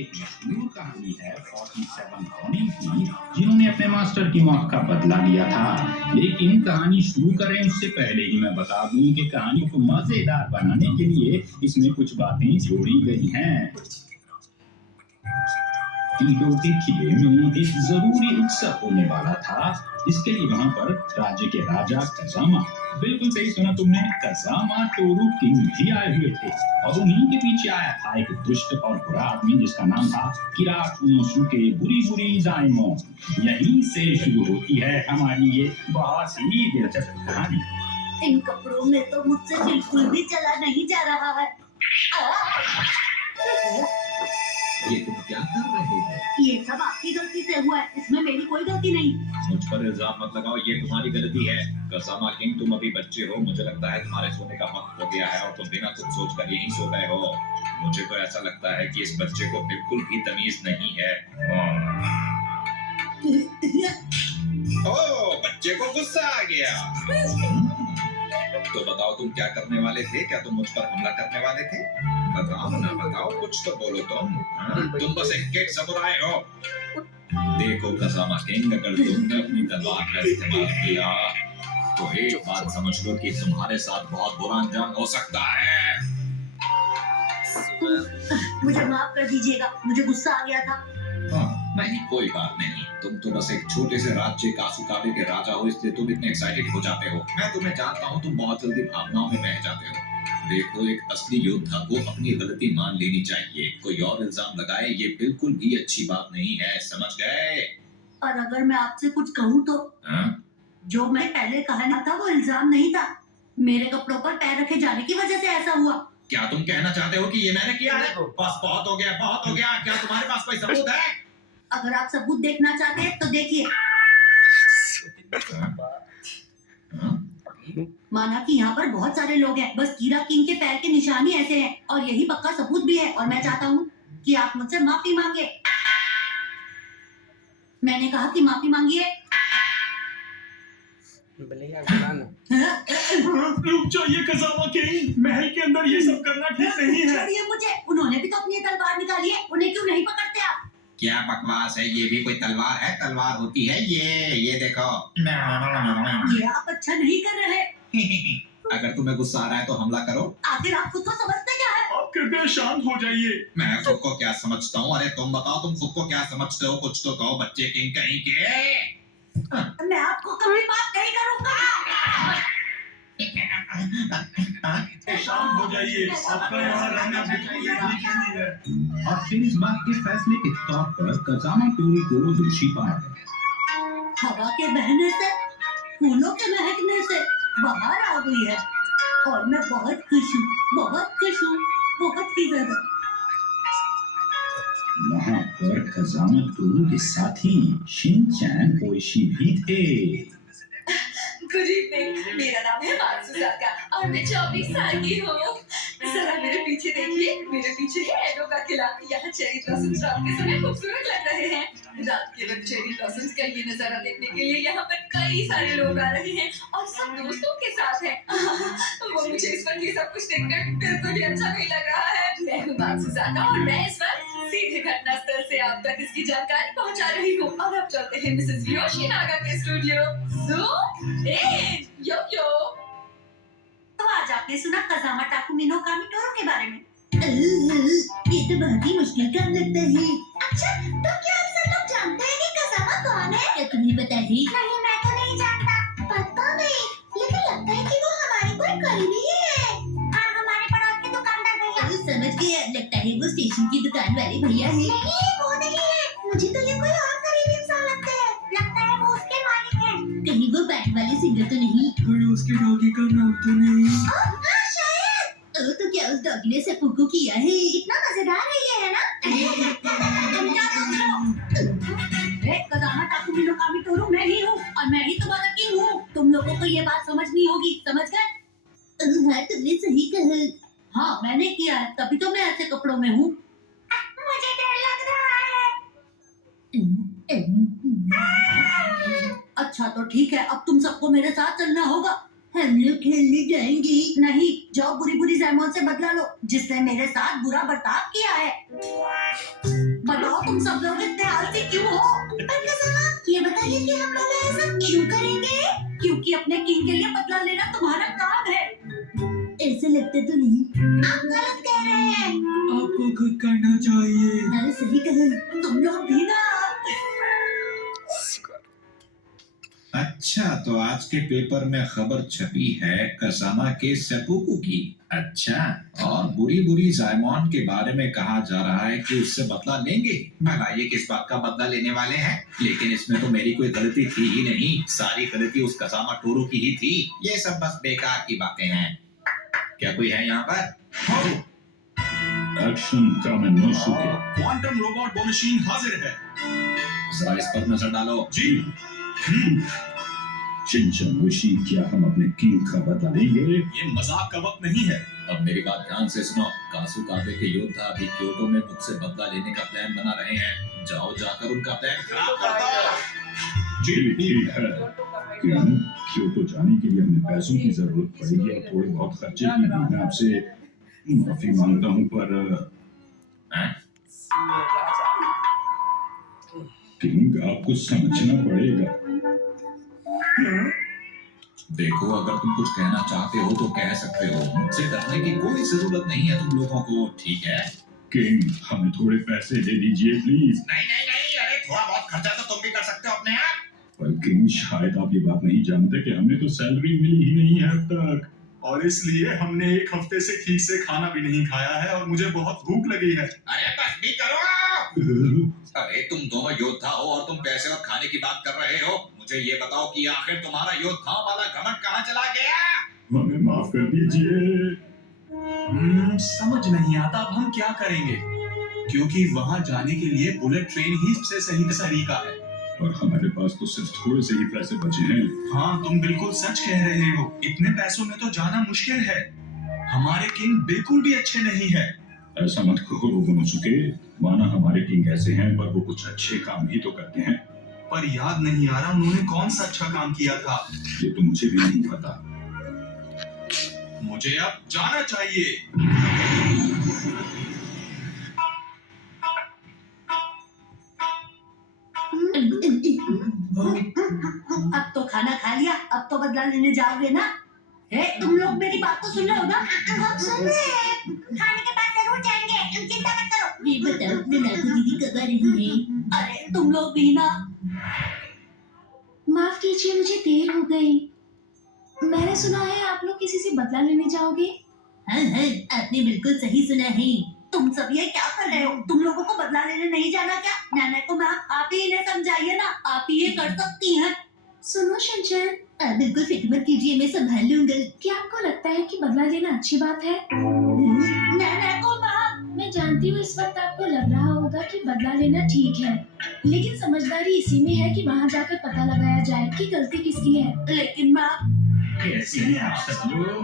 एक मशहूर कहानी है 47 रोनिन की, जिन्होंने अपने मास्टर की मौत का बदला लिया था। लेकिन कहानी शुरू करें उससे पहले ही मैं बता दूं कि कहानी को मजेदार बनाने के लिए इसमें कुछ बातें जोड़ी गई हैं। टीटो के किले में एक जरूरी उत्सव होने वाला था, जिसके लिए वहां पर राज्य के राजा कजामा, बिल्कुल सही सुना तुमने, कजामा टोरू किंग भी आए हुए थे। और उन्हीं के पीछे आया था एक दुष्ट और बुरा आदमी जिसका नाम था किरात उनोसुके बुरी बुरी जाइमो। यहीं से शुरू होती है हमारी ये बहुत ही दिलचस्प कहानी। इन कपड़ों में तो मुझसे बिल्कुल भी चला नहीं जा रहा है। ये तुम क्या कर रहे हो? ये सब आपकी गलती से हुआ है, इसमें मेरी कोई गलती नहीं। मुझ पर इल्जाम मत लगाओ, ये तुम्हारी गलती है। कसामा किंग, तुम अभी बच्चे हो, मुझे लगता है तुम्हारे सोने का वक्त हो गया है और तुम बिना कुछ सोचकर यहीं सो गए हो। मुझे तो ऐसा लगता है कि इस बच्चे को बिल्कुल भी तमीज नहीं है। ओह, बच्चे को गुस्सा आ गया। तो बताओ तुम क्या करने वाले थे? क्या तुम मुझ पर हमला करने वाले थे? बताओ ना, बताओ, कुछ तो बोलो तुम। तुम बस एक किड समुराई हो। देखो कसामा किंग, अगर तुमने अपनी तलवार का इस्तेमाल किया तो एक बात समझ लो कि तुम्हारे साथ बहुत बुरा अंजाम हो सकता है। मुझे माफ कर दीजिएगा, मुझे गुस्सा आ गया था। नहीं, कोई बात नहीं। तुम तो बस एक छोटे से राज्य कासुकाबे के राजा हो, इसलिए तुम इतने एक्साइटेड हो जाते हो। मैं तुम्हें जानता हूँ, तुम बहुत जल्दी भावनाओं में बह जाते हो। देखो, एक असली योद्धा को अपनी गलती मान लेनी चाहिए। कोई और इल्जाम लगाए ये बिल्कुल भी अच्छी बात नहीं है, समझ गए? और अगर मैं आपसे कुछ कहूँ तो जो मैं पहले कहना था वो इल्जाम नहीं था, मेरे कपड़ों पर पैर रखे जाने की वजह से ऐसा हुआ। क्या तुम कहना चाहते हो कि ये मैंने किया है? बस बहुत हो गया, बहुत हो गया। क्या तुम्हारे पास कोई सबूत है? अगर आप सबूत देखना चाहते हैं तो देखिए। माना कि यहाँ पर बहुत सारे लोग हैं, बस कीरा किंग के पैर के निशान ही ऐसे हैं और यही पक्का सबूत भी है। और मैं चाहता हूँ कि आप मुझसे माफी मांगे। मैंने कहा कि माफी मांगिए। रुक जाइए कसामा किंग, महल के अंदर ये सब करना ठीक नहीं है। छोड़िए मुझे, उन्होंने भी तो अपनी तलवार निकाली है, उन्हें क्यों नहीं पकड़ते आप? क्या बकवास है, ये भी कोई तलवार है? तलवार होती है ये देखो। ये आप अच्छा नहीं कर रहे। अगर तुम्हें गुस्सा आ रहा है तो हमला करो। आखिर आप खुद को समझते क्या है? आप कृपया शांत हो जाइए। मैं खुद को क्या समझता हूँ? अरे तुम बताओ, तुम खुद को क्या समझते हो? कुछ तो कहो, बच्चे किंग कहीं के। मैं आपको कभी बात नहीं करूंगा। शांत हो जाइए, आपका यहाँ रहना बिल्कुल ठीक नहीं है। और फिर इस बात के फैसले के तौर पर कसामा टोरू को दोषी पाया गया। हवा के बहने से, फूलों के महकने से बाहर आ गई है और मैं बहुत खुश हूँ, बहुत खुश हूँ, बहुत ही ज्यादा। वहाँ पर कसामा टोरू के साथी शिनचैन ओइशी भी थे। गुड इवनिंग, मेरा नाम है मात्सुजाका और मैं 24 साल की हूँ। जरा मेरे पीछे देखिए, मेरे पीछे है एडो का किला। यहाँ चेरी ब्लॉसम्स रात के समय खूबसूरत लग रहे हैं। रात के वक्त चेरी ब्लॉसम्स का ये नजारा देखने के लिए यहाँ पर कई सारे लोग आ रहे हैं और सब दोस्तों के साथ हैं। वो मुझे इस वक्त ये सब कुछ देखकर बिल्कुल भी अच्छा नहीं लग रहा है। मैं हूँ मात्सुजाका और मैं इस वक्त सीधे घटनास्थल से आप तक इसकी जानकारी पहुँचा रही हूँ। और अब चलते हैं मिसेस योशिनागा के स्टूडियो। यो यो। तो आज आपने सुना कसामा टाकुमी नो कामिटोरो के बारे में? ये तो बहुत ही मुश्किल काम लगता है। अच्छा, तो क्या आप सब लोग जानते हैं कि कसामा कौन है? क्या तुम्हें पता है? नहीं, मैं तो नहीं जानता। पता नहीं, लेकिन लगता है कि वो हमारे कोई करीबी ही है। हाँ, हमारे पड़ोस के दुकानदार भैया। समझ गया, लगता है वो स्टेशन की दुकान वाले भैया है। नहीं, वो नहीं है। मुझे तो ये कोई और करीबी इंसान लगता है। लगता है वो उसके मालिक है। कहीं वो बैंड वाले सिंगर तो नहीं? कोई उसके डॉगी का नाम तो नहीं? हाँ, शायद। तो क्या उस डॉगी ने सेपुकू किया है? इतना मजेदार है ये, है ना? तुम क्या सोच रहे हो? कसामा टाकुमी नो कामिटोरो मैं ही हूँ और मैं ही तुम्हारा किंग हूँ। तुम लोगों को ये बात समझनी होगी, समझ गए? हाँ, तुमने सही कहा। हाँ, मैंने किया है, तभी तो मैं ऐसे कपड़ों में हूँ। मुझे डर लग रहा है। अच्छा तो ठीक है, अब तुम सबको मेरे साथ चलना होगा। हम लोग खेलने जाएंगे। नहीं, जाओ बुरी बुरी जैमोन से बदला लो, जिसने मेरे साथ बुरा बर्ताव किया है। तुम सब लोग इतने आलसी क्यों हो? पर कज़ामा, ये बताइए कि हम लोग ऐसा क्यों करेंगे? क्योंकि अपने किंग के लिए बदला लेना तुम्हारा काम है। ऐसे लगता तो नहीं। आप गलत कह रहे हैं। आपको खुद करना चाहिए। मैंने सही कहा, तुम लोग भी ना। अच्छा, तो आज के पेपर में खबर छपी है कसामा के सेपुकू की। अच्छा, और बुरी बुरी जायमोन के बारे में कहा जा रहा है कि उससे बदला लेंगे। भला ये किस बात का बदला लेने वाले हैं? लेकिन इसमें तो मेरी कोई गलती थी ही नहीं, सारी गलती उस कसामा टोरू की ही थी। ये सब बस बेकार की बातें हैं। क्या कोई है यहाँ पर? एक्शन कामेनोसुके। क्वांटम रोबोट मशीन हाजिर है। जरा इस पर नजर डालो। जी। शिनचानोशी, क्या हम अपने किंग का बदला लेंगे? ये मजाक का वक्त नहीं है। अब मेरी बात ध्यान से सुनो। कासुकाबे के योद्धा अभी क्योटो में मुझसे बदला लेने का प्लान बना रहे हैं। जाओ जाकर उनका प्लान खराब कर दो। जी ठीक है। किंग, क्योटो जाने के लिए हमें पैसों की जरूरत पड़ेगी और थोड़े बहुत खर्चे की भी। मैं आपसे माफी मांगता हूँ, पर किंग आपको समझना पड़ेगा। देखो, अगर तुम कुछ कहना चाहते हो तो कह सकते हो। मुझसे डरने की कोई जरूरत नहीं है तुम लोगों को, ठीक है? किंग, हमें थोड़े पैसे दे दीजिए प्लीज। नहीं नहीं नहीं, अरे थोड़ा बहुत खर्चा तो तुम भी कर सकते हो अपने आप। पर किंग, शायद आप ये बात नहीं जानते कि हमें तो सैलरी मिली ही नहीं है अब तक, और इसलिए हमने एक हफ्ते से ठीक से खाना भी नहीं खाया है और मुझे बहुत भूख लगी है। अरे बस भी करो। अरे तुम दोनों योद्धा हो और तुम पैसे और खाने की बात कर रहे हो। मुझे ये बताओ कि आखिर तुम्हारा योद्धाओं वाला घमंड कहाँ चला गया? हमें माफ कर दीजिए। समझ नहीं आता अब हम क्या करेंगे, क्योंकि वहां जाने के लिए बुलेट ट्रेन ही सबसे सही तरीका है। और हमारे पास तो सिर्फ थोड़े से ही पैसे बचे हैं। हाँ, तुम बिल्कुल सच कह रहे हो। इतने पैसों में तो जाना मुश्किल है। हमारे किंग बिल्कुल भी अच्छे नहीं है। ऐसा मत कहो रोबोनोसुके। माना हमारे किंग ऐसे हैं, पर वो कुछ अच्छे काम ही तो करते हैं। पर याद नहीं आ रहा उन्होंने कौन सा अच्छा काम किया था। ये तो मुझे भी नहीं पता। मुझे अब जाना चाहिए। अब तो खाना खा लिया, अब तो बदला लेने जाओगे ना? तुम लोग मेरी बात तो सुन रहे हो ना? हम सुन रहे हैं। खाने के बाद जरूर जाएंगे, चिंता मत करो। ये बताओ, ननाको दीदी कब आ रही है? अरे तुम लोग भी ना। माफ कीजिए, मुझे देर हो गई। मैंने सुना है आप लोग किसी से बदला लेने जाओगे। हाँ, आपने बिल्कुल सही सुना है। तुम सब ये क्या कर रहे हो? तुम लोगों को बदला लेने नहीं जाना क्या? नाना को मैम आप ही इन्हें समझाइए ना, आप ही ये कर सकती हैं। सुनो शिनचैन, आप बिल्कुल फिक्र मत कीजिए, मैं संभाल लूंगा। क्या आपको लगता है कि बदला लेना अच्छी बात है? नाना को मैम, मैं जानती हूँ इस वक्त आपको लग रहा होगा कि बदला लेना ठीक है, लेकिन समझदारी इसी में है कि वहाँ जाकर पता लगाया जाए कि गलती किसकी है। लेकिन मैम कैसे हैं आप सब लोग?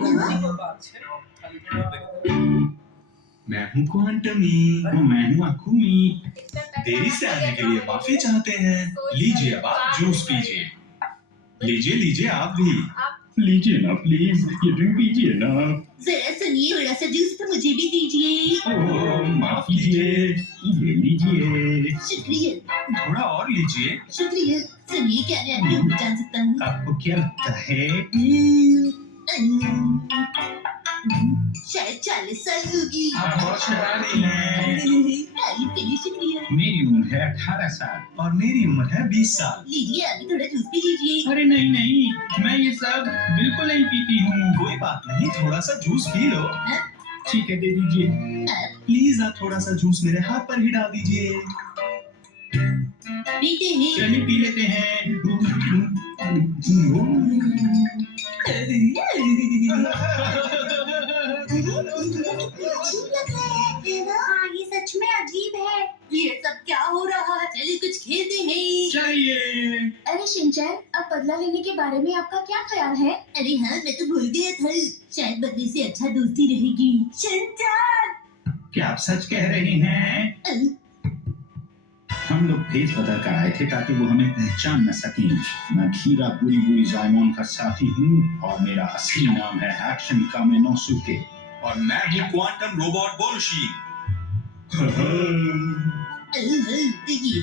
मैं हूँ क्वांटमी। मैं हूँ अकुमी। देरी से आने के लिए माफी चाहते हैं। लीजिए, अब आप जूस पीजिए। लीजिए लीजिए, आप भी। लीजिए ना प्लीज, ये ड्रिंक पीजिए ना। जरा सुनिए, थोड़ा सा जूस तो मुझे भी दीजिए। ओह, माफ कीजिए, ये लीजिए। शुक्रिया थोड़ा और लीजिए। शुक्रिया। सुनिए, क्या मैं आपकी उम्र जान सकता हूँ? आपको क्या लगता है? शायद 40 साल होगी। आप बहुत शरारती हैं। तारीफ के लिए शुक्रिया। मेरी उम्र है 18 साल। और मेरी उम्र है 20 साल। लीजिए, अभी थोड़ा जूस भी लीजिए। अरे नहीं नहीं, मैं ये सब बिल्कुल नहीं पीती हूँ। कोई बात नहीं, थोड़ा सा जूस पी लो। ठीक है, दे दीजिए। प्लीज आप थोड़ा सा जूस मेरे हाथ पर ही डाल दीजिए। पीते हैं। चलिए पी लेते हैं। हाँ, ये सच में अजीब है। ये सब क्या हो रहा है? चलिए कुछ खेलते हैं। चलिए। अरे शिनचैन, अब बदला लेने के बारे में आपका क्या ख्याल है? अरे हाँ, मैं तो भूल गया था। शायद बदले से अच्छा दोस्ती रहेगी। शिनचैन! क्या आप सच कह रही हैं? हम लोग फेस बदल कर आए थे ताकि वो हमें पहचान न सकें। मैं खीरा बुरी बुरी जायमोन का साथी हूँ और मेरा असली नाम है एक्शन कामेनोसुके। और मैं हूँ क्वांटम रोबोट बोलशी।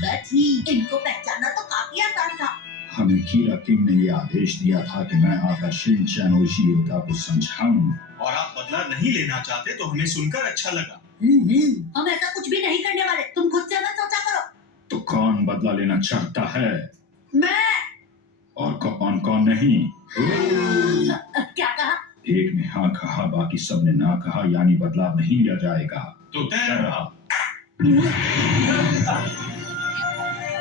जगह थी। इनको पहचानना तो काफी आसान था। हमें कीरा किंग ने ये आदेश दिया था कि मैं आकर शिनचैन और शियोता को समझाऊं। और आप बदला नहीं लेना चाहते तो हमें सुनकर अच्छा लगा। हम ऐसा कुछ भी नहीं करने वाले, तुम खुद से मत सोचा करो। तो कौन बदला लेना चाहता है मैं और कौन कौन नहीं? क्या कहा? एक ने हाँ कहा, बाकी सब ने ना कहा, यानी बदला नहीं लिया जाएगा। तो तय रहा।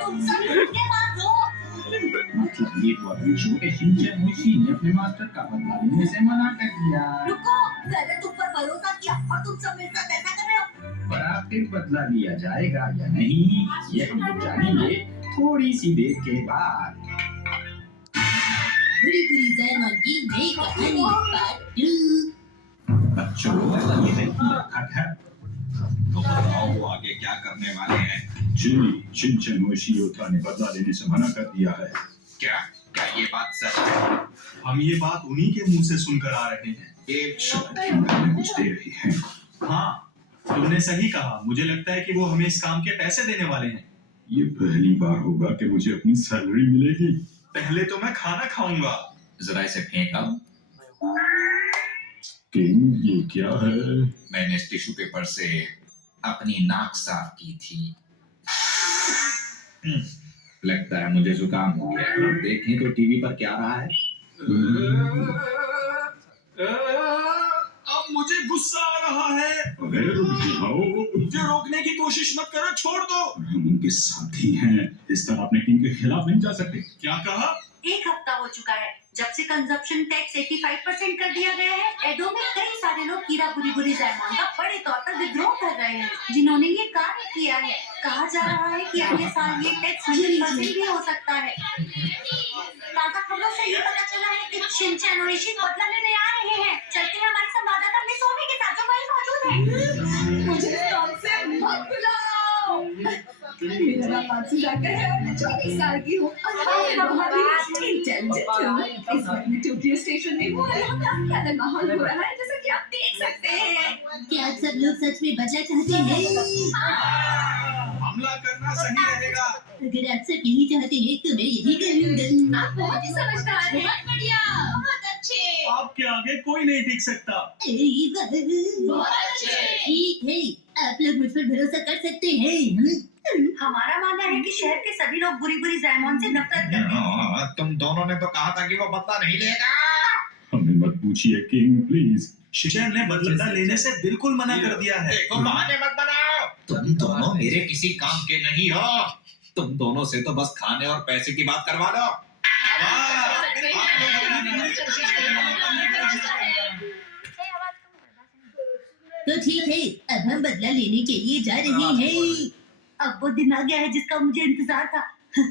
तुम सब के पास हो। मतलब ये हुआ कि शिनचैन और शी ने अपने मास्टर का बदला लेने से मना कर दिया। रुको, मैंने तुम पर भरोसा किया और तुम सब मेरे साथ ऐसा कर रहे हो। पर आखिर बदला लिया जाएगा या नहीं, ये हम लोग जानेंगे थोड़ी सी देर के बाद। बुरी बुरी जैनों की नई कहानी पार्ट 2। बच्चों, ये है कीरा खट है। तो बताओ वो आगे क्या करने वाले हैं? शिनचैन और शियोता ने बदला लेने से मना कर दिया है। क्या क्या ये बात सच है? हम ये बात उन्हीं के मुंह से सुनकर आ रहे हैं। एक शायद हमें कुछ दे रही हैं। हाँ, तुमने सही कहा। मुझे लगता है कि वो हमें इस काम के पैसे देने वाले हैं। ये पहली बार होगा कि मुझे अपनी सैलरी मिलेगी। पहले तो मैं खाना खाऊंगा। जरा इसे फेंका। किंग, ये क्या है? मैंने इस टिश्यू पेपर से अपनी नाक साफ की थी। लगता है मुझे जुकाम हो गया। अब देखें तो टीवी पर क्या रहा है। अब मुझे गुस्सा आ रहा है। अरे रुक जाओ। मुझे रोकने की कोशिश मत करो, छोड़ दो। हम उनके साथी हैं, इस तरह अपने किंग के खिलाफ नहीं जा सकते। क्या कहा? एक हफ्ता हो चुका है जब से कंजप्शन टैक्स 85% कर दिया गया है। एडो में कई सारे लोग कीरा बुरी बुरी जैमॉन का बड़े तौर पर विद्रोह कर रहे हैं, जिन्होंने ये कार्य किया है। कहा जा रहा है कि अगले साल ये टैक्स 100% भी हो सकता है। ताज़ा खबरों से ये पता चला है कि शिनचैन और इशी बदला लेने आ रहे हैं। चलते हैं हमारे संवाददाता मिस ओमी के साथ, जो वहीं मौजूद है। मुझे स्टॉप से मत बुलाओ। मेरा नाम मात्सुजाका है और मैं 24 साल की हूँ और मैं बहुत ही इंटेलिजेंट हूँ। इस वक्त मैं टोक्यो स्टेशन में हूँ और यहाँ काफी अलग माहौल हो रहा है, जैसा कि आप देख सकते हैं। क्या सब लोग सच में बदला चाहते हैं? हमला करना सही रहेगा। अगर आप सब यही चाहते हैं तो मैं यही करूँगा। आप बहुत ही समझदार हैं। बहुत बढ़िया, बहुत अच्छे, आपके आगे कोई नहीं टिक सकता। बहुत अच्छे। ठीक है, आप लोग मुझ पर भरोसा कर सकते हैं। हमारा मानना है कि शहर के सभी लोग बुरी बुरी जैमॉन से नफरत करते हैं। तुम दोनों ने तो कहा था कि वो बदला नहीं लेगा। हमें मत पूछिए किंग, प्लीज। शिनचैन ने बदला लेने से बिल्कुल मना कर दिया है। देखो, बहाने मत बनाओ। तुम दोनों मेरे किसी काम के नहीं हो। तुम दोनों से तो बस खाने और पैसे की बात करवा लो। तो ठीक है, अब हम बदला लेने के लिए जा रहे हैं। अब वो दिन आ गया है जिसका मुझे इंतजार था।